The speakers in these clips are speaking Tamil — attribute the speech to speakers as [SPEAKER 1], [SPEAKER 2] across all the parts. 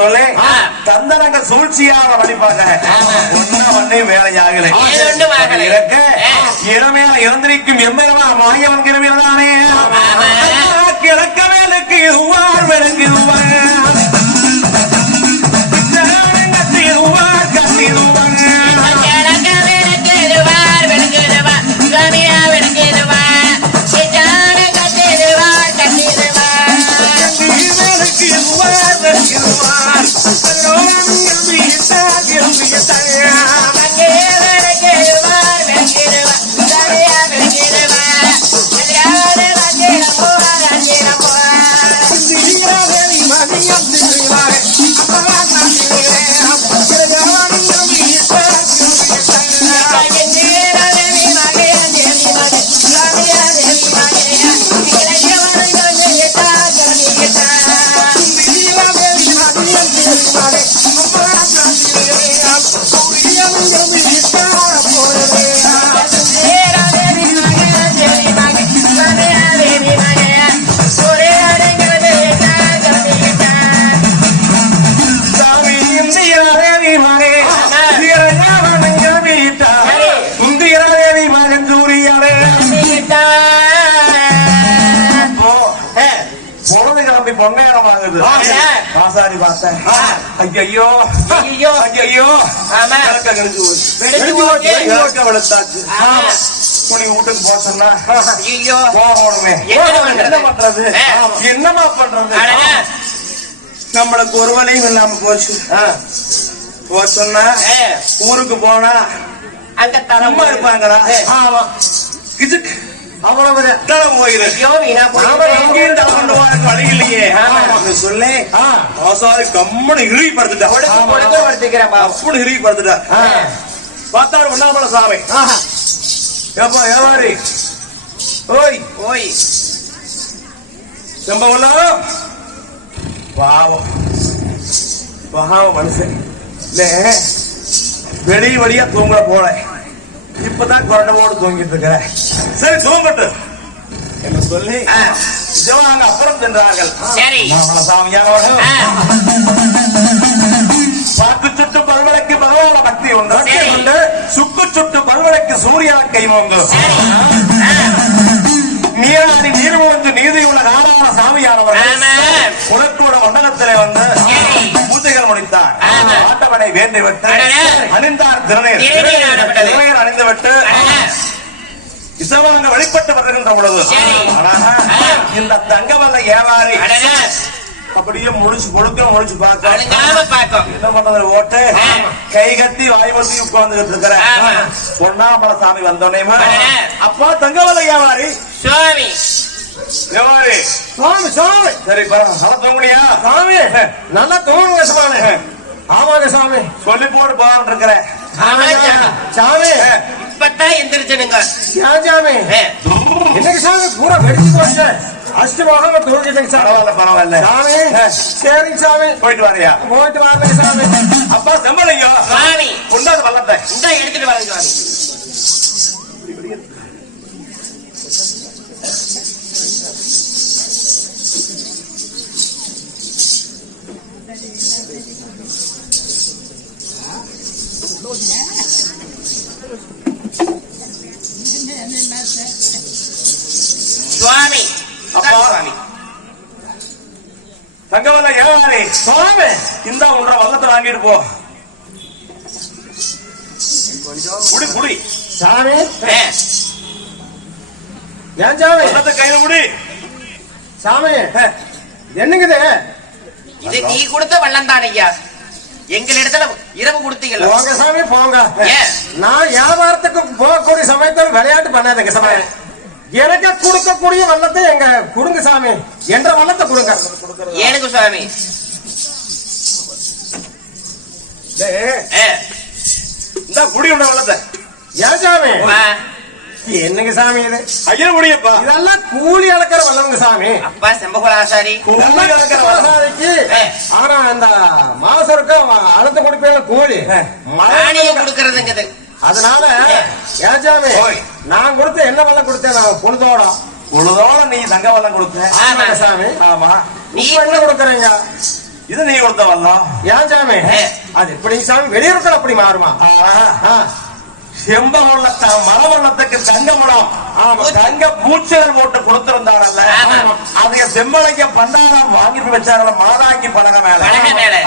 [SPEAKER 1] சொல்ல. தந்தனங்க சூழ்ச்சியாக வழிபாங்க
[SPEAKER 2] ஆமா.
[SPEAKER 1] ஒன்னா ஒன்னையும் வேலையாகல
[SPEAKER 2] ஆ.
[SPEAKER 1] இளமையா இறந்திருக்கும் எம்பெருமா மாயவன் கிருமியதானே. கிழக்க வேலுக்கு இதுவார் விளங்கு பார்த்தேன் ஐயோ
[SPEAKER 2] ஐயையோ.
[SPEAKER 1] ஐயோ
[SPEAKER 2] ஆமா.
[SPEAKER 1] வீட்டுக்கு போச்சோம்னா
[SPEAKER 2] ஐயோ
[SPEAKER 1] போகணுமே
[SPEAKER 2] என்ன பண்றது?
[SPEAKER 1] என்னமா பண்றது. நம்மளுக்கு ஒரு வழியும் இல்லாம போச்சு போச்சோம்னா
[SPEAKER 2] ஏ,
[SPEAKER 1] ஊருக்கு போனா
[SPEAKER 2] அங்க தரம்
[SPEAKER 1] இருப்பாங்களா
[SPEAKER 2] ஏ,
[SPEAKER 1] ஆமா கிஜுக்
[SPEAKER 3] அவ்வளவு
[SPEAKER 1] தடம் போயிரு
[SPEAKER 2] ஐயோ, வீணா போச்சு.
[SPEAKER 1] நாம எங்கேயும் தடம் கொண்டு போறதுக்கு வழி இல்லையே.
[SPEAKER 2] ஆமா.
[SPEAKER 1] அப்படி சொல்லி. ஆசாரி கம்முன்னு இறுகி படுத்துட்டா
[SPEAKER 2] கொடுத்து கொடுத்து படுத்துக்கிறேன் பாவம்.
[SPEAKER 1] கம்முன்னு இறுகி படுத்துட்டா பார்த்தாரு உண்ணாமல சாமி. ஏப்பா ஏவாரி. ஓய்.
[SPEAKER 2] ஓய்.
[SPEAKER 1] செம்பவெல்லாம் பாவம் பாவம். மனுஷன் இல்ல வெளி வழியா தூங்குற போல. இப்பதான் கொரண்டவோடு தூங்கிட்டு இருக்கிற சரி தூங்கட்டு என்று சொல்லி. சிவனாங்க அப்புறம் சென்றார்கள்.
[SPEAKER 2] ஆ,
[SPEAKER 1] பாக்கு சுட்டு பல்வளைக்கு பகவான பக்தி உண்டு. சுக்கு சுட்டு பல்வளைக்கு சூர்யா கை உண்டு. நீராடி நீர் மூழ்கு நீதி உள்ள காலான சாமியானவர்கள்
[SPEAKER 2] ஆமா.
[SPEAKER 1] குலக்கூட மண்டலத்திலே வந்து
[SPEAKER 2] ஆமா.
[SPEAKER 1] ஆட்டவனை வேண்டி விட்டு. அணிந்தார் திருநீர்
[SPEAKER 2] திருநீர்
[SPEAKER 1] அணிந்து விட்டு. இசவங்க வெளிப்பட்டு வருகின்ற பொழுது. இந்த தங்கவல்ல ஏவாரி. அப்படியே முடிச்சு கொடுக்க முடிச்சு பார்க்க. என்ன பண்றது ஓட்டு. கை கட்டி வாய் வத்தி உட்கார்ந்துகிட்டு இருக்கிற. பொன்னாமல சாமி வந்தோடனே. அப்பா தங்கவல்ல ஏவாரி.
[SPEAKER 2] சுவாமி.
[SPEAKER 1] ஏவாரி.
[SPEAKER 3] சுவாமி சுவாமி.
[SPEAKER 1] சரி நல்லா தூங்குனியா?
[SPEAKER 3] சாமி நல்லா தூங்குங்க சுவாமி. ஆமாங்க சாமி.
[SPEAKER 1] சொல்லி போட்டு போகாம இருக்கிறேன்.
[SPEAKER 2] ஆமா சாமி.
[SPEAKER 3] சாமி.
[SPEAKER 2] இப்பதான் எந்திரிச்சனுங்க
[SPEAKER 3] ஏன் சாமி?
[SPEAKER 2] ஏ,
[SPEAKER 3] இன்னைக்கு சாமி? பூரா வெடிச்சு போச்சு அஷ்டு போகாம தூங்கிட்டேங்க சாமி.
[SPEAKER 1] பரவாயில்ல பரவாயில்ல.
[SPEAKER 3] சாமி சரிங்க சாமி.
[SPEAKER 1] போயிட்டு வரையா?
[SPEAKER 3] போயிட்டு வாங்க சாமி.
[SPEAKER 1] அப்பா செம்பலையோ
[SPEAKER 2] சுவாமி
[SPEAKER 1] கொண்டாது வல்லத்தை
[SPEAKER 2] இந்த எடுத்துட்டு வரேன் சுவாமி சுவாமி.
[SPEAKER 1] அப்பா.
[SPEAKER 2] சுவாமி.
[SPEAKER 1] தங்கவல்ல ஏவாரி
[SPEAKER 3] சுவாமி
[SPEAKER 1] இந்த ஒன்றரை வல்லத்தை வாங்கிட்டு போ.
[SPEAKER 3] சாமி. ஏன் சாமி?
[SPEAKER 1] வல்லத்தை கையில புடி
[SPEAKER 3] சாமி. என்னங்குது
[SPEAKER 2] இது? நீ கொடுத்த வள்ளம் தான் ஐயா எங்களிடத்துல இரவு கொடுத்தீங்களா
[SPEAKER 3] போங்க சாமி போங்க? நான் வியாபாரத்துக்கு போகக்கூடிய சமயத்தில் விளையாட்டு பண்ணாதுங்க சாமி. எனக்கு கொடுக்கக்கூடிய வல்லத்தை எங்க கொடுங்க சாமி. என்ற வல்லத்தை கொடுங்க. டேய்,
[SPEAKER 2] ஏ,
[SPEAKER 1] இந்த புடி உண்ட வல்லத்தை.
[SPEAKER 3] ஏன் சாமி. என்னங்க சாமி இது?
[SPEAKER 1] ஐயா முடியப்பா.
[SPEAKER 3] இதெல்லாம் கூலி அளக்கிற வல்லவங்க சாமி.
[SPEAKER 2] அப்பா செம்பகுல ஆசாரி.
[SPEAKER 1] கூலி அளக்கிற
[SPEAKER 2] ஏ.
[SPEAKER 3] ஆனா இந்த மாசருக்க அழுத்த குடிப்பேன் கூலி?
[SPEAKER 2] மானியம் கொடுக்கறதுங்குது
[SPEAKER 3] அதனால ஏன் சாமி
[SPEAKER 1] ஓய்.
[SPEAKER 3] நான் கொடுத்த என்ன வல்லம் கொடுத்தேன்? நான் பொழுதோட
[SPEAKER 1] உழுதோட நீ தங்க வல்லம் கொடுத்த.
[SPEAKER 3] சாமி.
[SPEAKER 1] ஆமா.
[SPEAKER 2] நீ
[SPEAKER 3] என்ன கொடுக்குறீங்க?
[SPEAKER 1] இது நீ கொடுத்த வல்லம்.
[SPEAKER 3] ஏன் சாமி. அது எப்படி சாமி வெளியிருக்கள் அப்படி மாறுமா?
[SPEAKER 1] மரவள்ளத்துக்கு தங்கமடம்
[SPEAKER 3] ஆமா.
[SPEAKER 1] தங்க பூச்சைகள் போட்டு கொடுத்திருந்தாங்கல்ல அதைய செம்பளைக்க பண்டாரம் வாங்கிட்டு வச்சாங்கல்ல மாதாக்கி பலக மேல.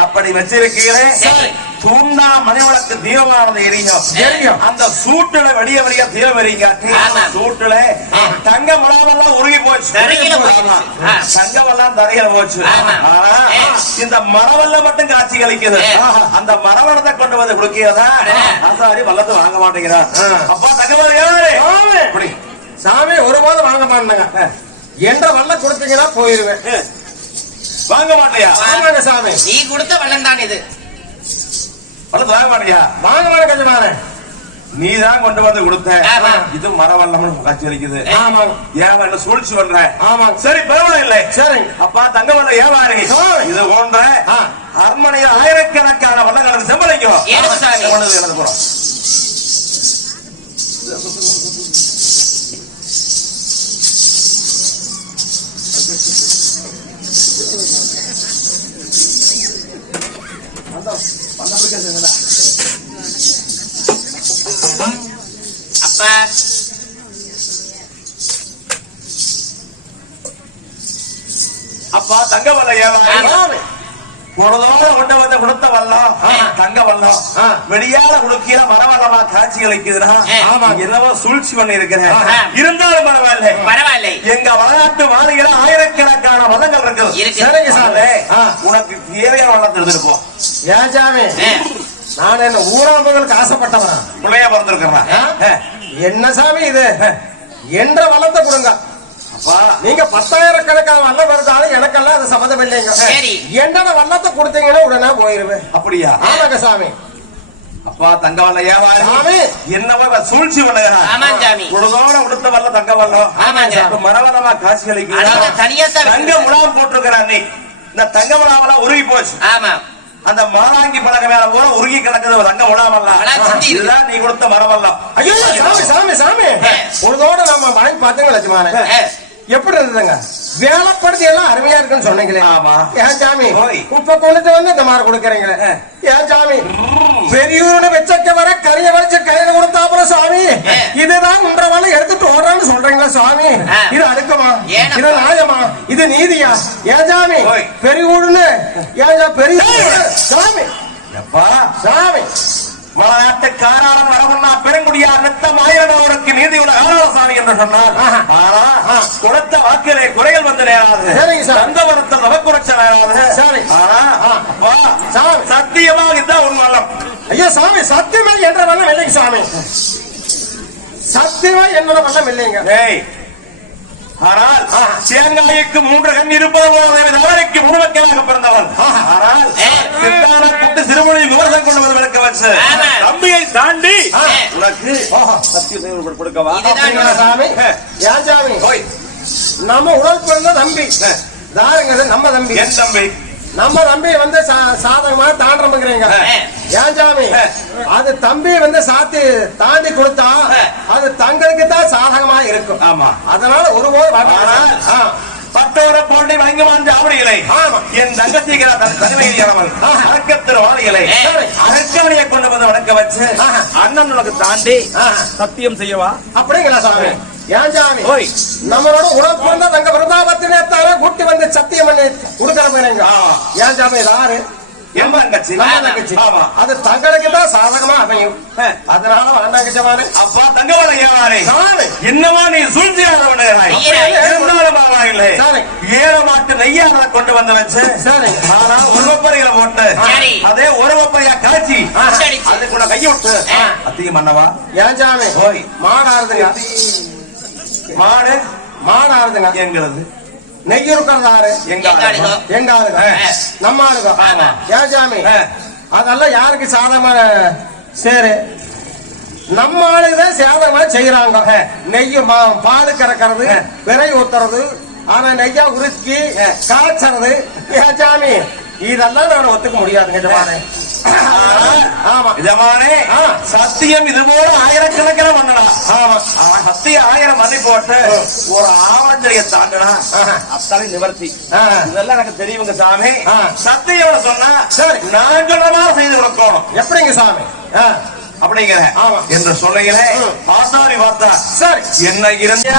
[SPEAKER 1] அப்படி வச்சிருக்கீங்களே
[SPEAKER 2] சரி.
[SPEAKER 1] தூண்டா மணிவிளக்கு தீபமானது எரியும். அந்த சூட்டுல வெடிய வெடிய தீபம்
[SPEAKER 2] ஆமா.
[SPEAKER 1] சூட்டுல தங்க முலாமெல்லாம் உருகி போச்சு.
[SPEAKER 2] ஆ.
[SPEAKER 1] தங்கமெல்லாம் தரையில போச்சு. ஆனா. இந்த மரவல்ல மட்டும் காட்சி கழிக்குது. அந்த மரவளத்தை கொண்டு வந்து கொடுக்கிறதா
[SPEAKER 2] ஏ.
[SPEAKER 1] ஆசாரி வல்லத்தை வாங்க மாட்டேங்கிறான். அப்பா தங்கமலை
[SPEAKER 3] சாமி. சாமி ஒருபோதும் வாங்க மாட்டேங்க. என்ற வல்ல கொடுத்தீங்கன்னா போயிருவேன்.
[SPEAKER 1] வாங்க மாட்டியா?
[SPEAKER 3] சாமி.
[SPEAKER 2] நீ கொடுத்த வெள்ளம் தான் இது.
[SPEAKER 1] வாங்க மாட்டியா?
[SPEAKER 3] வாங்க வாங்க கஜமானே
[SPEAKER 1] நீ தான் கொண்டு வந்து கொடுத்த.
[SPEAKER 2] ஆமா.
[SPEAKER 1] இது மரவல்லம்னு காட்சி அளிக்குது.
[SPEAKER 3] ஆமாங்க
[SPEAKER 1] ஏன் என்ன சூழ்ச்சி பண்ற?
[SPEAKER 3] ஆமாங்க
[SPEAKER 1] சரி பரவாயில்ல இல்லை.
[SPEAKER 3] சரிங்க.
[SPEAKER 1] அப்பா தங்கமல்ல ஏவாரு
[SPEAKER 3] சாமி.
[SPEAKER 1] இது போன்ற. அரண்மனையில் ஆயிரக்கணக்கான வல்லங்களுக்கு செம்பளைக்கும் எழுத போறோம்?
[SPEAKER 2] அப்பா
[SPEAKER 1] அப்பா தங்கமல்ல ஏவாரு
[SPEAKER 3] சாமி
[SPEAKER 1] பொழுதோட கொண்டு வந்து கொடுத்த வல்லம். தங்க வல்லம்
[SPEAKER 3] ஆ.
[SPEAKER 1] வெடியால உடுக்கிய மரவல்லமா காட்சி அளிக்குதுன்னா என்னவோ சூழ்ச்சி பண்ணி இருக்கிறேன். இருந்தாலும் பரவாயில்ல.
[SPEAKER 2] பரவாயில்லை.
[SPEAKER 1] எங்க வளநாட்டு மாளிகையில ஆயிரக்கணக்கான இருக்குது
[SPEAKER 2] இருக்கு.
[SPEAKER 3] சரிங்க சாமி.
[SPEAKER 1] உனக்கு தேவையான எடுத்துட்டு போ.
[SPEAKER 3] ஏன் சாமி. நான் என்ன ஊராம்புகளுக்கு ஆசைப்பட்டவனா?
[SPEAKER 1] பிள்ளையா பிறந்திருக்கிறேன்?
[SPEAKER 3] என்ன சாமி இது? என்ற வளத்தை கொடுங்க. நீங்க பத்தாயிரக்கணக்கான வல்லம் இருந்தாலும் எனக்கெல்லாம் அது சம்மதம் இல்லைங்க. என்னோட வல்லத்தை கொடுத்தீங்கன்னா உடனே போயிருவேன்.
[SPEAKER 1] அப்படியா?
[SPEAKER 3] ஆமாங்க சாமி.
[SPEAKER 1] அப்பா தங்க வல்ல ஏவாரி. என்னவோ சூழ்ச்சி பண்ணுகிறான் பொழுதோட உடுத்த வல்ல தங்க வல்லம்
[SPEAKER 2] ஆமாங்க
[SPEAKER 1] இப்ப மரவல்லமா காட்சி
[SPEAKER 2] தான்
[SPEAKER 1] தங்க. முலாம் போட்டிருக்கிறான் நீ. இந்த தங்க முலாமெல்லாம் உருகி போச்சு.
[SPEAKER 2] ஆமா
[SPEAKER 1] அந்த மாலாங்கி பழக மேல போல உருகி கிடக்குது தங்க முலாமெல்லாம். இதுதான் நீ கொடுத்த மரவல்லம்
[SPEAKER 3] ஐயோ சாமி சாமி சாமி. பொழுதோட நம்ம வாங்கி பார்த்தீங்க லட்சுமானே. எப்படி இருந்ததுங்க? வேலைப்படுத்தி எல்லாம் அருமையா இருக்குன்னு சொன்னீங்களே.
[SPEAKER 1] ஆமா.
[SPEAKER 3] ஏன் சாமி. இப்ப கொண்டு வந்து இந்த மாதிரி கொடுக்குறீங்களே. ஏன் சாமி? பெரியூரோட வெச்சக்க வர கரிய வளைச்ச கையில கொடுத்தாப்புல சுவாமி
[SPEAKER 2] ஏ.
[SPEAKER 3] இதுதான் உன்ற வேலை எடுத்துட்டு ஓடுறான்னு சொல்றீங்களா சுவாமி
[SPEAKER 2] ஆ.
[SPEAKER 3] இது அடுக்கமா? இது நியாயமா? இது நீதியா? ஏன் சாமி. பெரியூருன்னு? ஏன் பெரிய சாமி. சாமி.
[SPEAKER 1] மலைநாட்டு காராளம் வரமுன்னா பெருங்குடியார் நித்தம் ஆயிரனவருக்கு நீதியுள்ள ஆனந்தசாமி என்று சொன்னார். ஆனா. கொடுத்த வாக்கிலே குறைகள் வந்து நேராது
[SPEAKER 3] சரிங்க சார்.
[SPEAKER 1] தந்தவரத்தில் நவக்குறைச்ச நேராது. ஆனா. சத்தியமாக இதான் உன் வல்லம்
[SPEAKER 3] ஐயோ சாமி சத்தியமா என்ற வல்லம் இல்லைங்க சாமி சத்தியமா என்னோட வல்லம் இல்லைங்க
[SPEAKER 1] ஆனால். சேங்காய்க்கு மூன்று கண் இருப்பது போல தவறைக்கு முழுவக்கலாக பிறந்தவன் ஆனால்
[SPEAKER 2] ஏ.
[SPEAKER 1] சித்தான கூட்டு சிறுமொழி விவசாயம் கொண்டு வந்து விளக்க வச்சு. தம்பியை தாண்டி. உனக்கு
[SPEAKER 3] ஆஹா.
[SPEAKER 1] சத்தியம் கொடுக்கவா
[SPEAKER 3] சாமி. ஏன் சாமி நம்ம உடல் பிறந்த தம்பி. தாருங்க நம்ம தம்பி
[SPEAKER 1] என் தம்பி
[SPEAKER 3] நம்ம தம்பி வந்து சாதகமா தாண்டறமுங்கிறீங்க
[SPEAKER 1] ஏ.
[SPEAKER 3] ஏன் சாமி. அது தம்பி வந்து சாத்தி தாண்டி கொடுத்தா. அது தங்களுக்கு தான் சாதகமா இருக்கும்
[SPEAKER 1] ஆமா
[SPEAKER 3] அதனால ஒருபோது வரணும்.
[SPEAKER 1] ஆனால்
[SPEAKER 3] ஆ.
[SPEAKER 1] பத்தோர போட்டி வாங்கி வாங்க ஆவடிகளை
[SPEAKER 3] ஆமா.
[SPEAKER 1] என் தங்கச்சிக்கிற தனிமையானவள்
[SPEAKER 3] ஆஹா.
[SPEAKER 1] அரக்கத்திரு
[SPEAKER 2] ஏ.
[SPEAKER 1] அரக்கவனையை கொண்டு வந்து வணக்க வச்சு. அண்ணன் உனக்கு தாண்டி. சத்தியம் செய்யவா
[SPEAKER 3] அப்படிங்களா சாமி. நம்மளோட உடல் பிறந்த தங்க விருந்தாபத்தினே தானே கூட்டி வந்து சத்தியம் பண்ணி கொடுக்கறீங்க
[SPEAKER 1] ஆ.
[SPEAKER 3] ஏன் இது யாரு
[SPEAKER 1] தங்கச்சி
[SPEAKER 3] நம்ம
[SPEAKER 2] ஆமா.
[SPEAKER 3] அது தங்களுக்கு தான் சாதகமா அமையும்
[SPEAKER 1] ஏ.
[SPEAKER 3] அதனால ஜவானு
[SPEAKER 1] அப்பா தங்கவன ஏவாரே என்னவா நீ சூழ்ச்சியாக பண்ணுகிறாய்
[SPEAKER 2] ஐயராய்.
[SPEAKER 1] இருந்தாலும் பரவாயில்லை
[SPEAKER 3] சரி.
[SPEAKER 1] ஏழ மாட்டு நெய்யாரத்தை கொண்டு வந்து வச்சு
[SPEAKER 3] சரி.
[SPEAKER 1] ஆனா ஒரு ஒப்பரைகளை போட்டு. அதே ஒரு ஒப்பரையா காய்ச்சி
[SPEAKER 3] ஆ.
[SPEAKER 2] அடிச்சு.
[SPEAKER 1] அதுக்குள்ள கையை விட்டு
[SPEAKER 2] ஆ.
[SPEAKER 1] அத்தியம் பண்ணவா
[SPEAKER 3] ஏன் சாமி
[SPEAKER 1] ஓய்.
[SPEAKER 3] மாடாருதுங்க
[SPEAKER 1] மாடு
[SPEAKER 3] மாடாருதுங்க
[SPEAKER 1] எங்களது
[SPEAKER 3] நெய் இருக்கிறதாரு
[SPEAKER 1] எங்க
[SPEAKER 2] ஆளுங்க?
[SPEAKER 3] நம்ம ஆளுங்க. ஏன் சாமி. அதெல்லாம் யாருக்கு சாதகமா சரி? நம்ம ஆளுதான் சாதகமா செய்யறாங்க நெய் பால் கறக்கிறது. விரை ஊத்துறது ஆனா நெய்யா உருக்கி. காய்ச்சறது. ஏன் சாமி இதெல்லாம் நான் ஒத்துக்க முடியாதுங்க ஆ.
[SPEAKER 1] சத்தியம் இது போல ஆயிரக்கணக்கில் பண்ணலாம்
[SPEAKER 3] ஆமா
[SPEAKER 1] ஆனா சத்தியம் ஆயிரம் மணி போட்டு ஒரு ஆவணத்திரைய தாண்டினா
[SPEAKER 3] ஆஹா.
[SPEAKER 1] அத்தனை நிவர்த்தி. இதெல்லாம் எனக்கு தெரியுங்க சாமி. சத்தியம் சொன்னா
[SPEAKER 3] சரி.
[SPEAKER 1] நான் சொன்ன மாதிரி செய்து கொடுக்கணும்
[SPEAKER 3] எப்படிங்க சாமி
[SPEAKER 1] அப்படிங்கிற
[SPEAKER 3] ஆமா.
[SPEAKER 1] என்று சொல்லுகிறே
[SPEAKER 3] ம்.
[SPEAKER 1] ஆசாரி பார்த்தா
[SPEAKER 3] சரி
[SPEAKER 1] என்ன இருந்தாலும்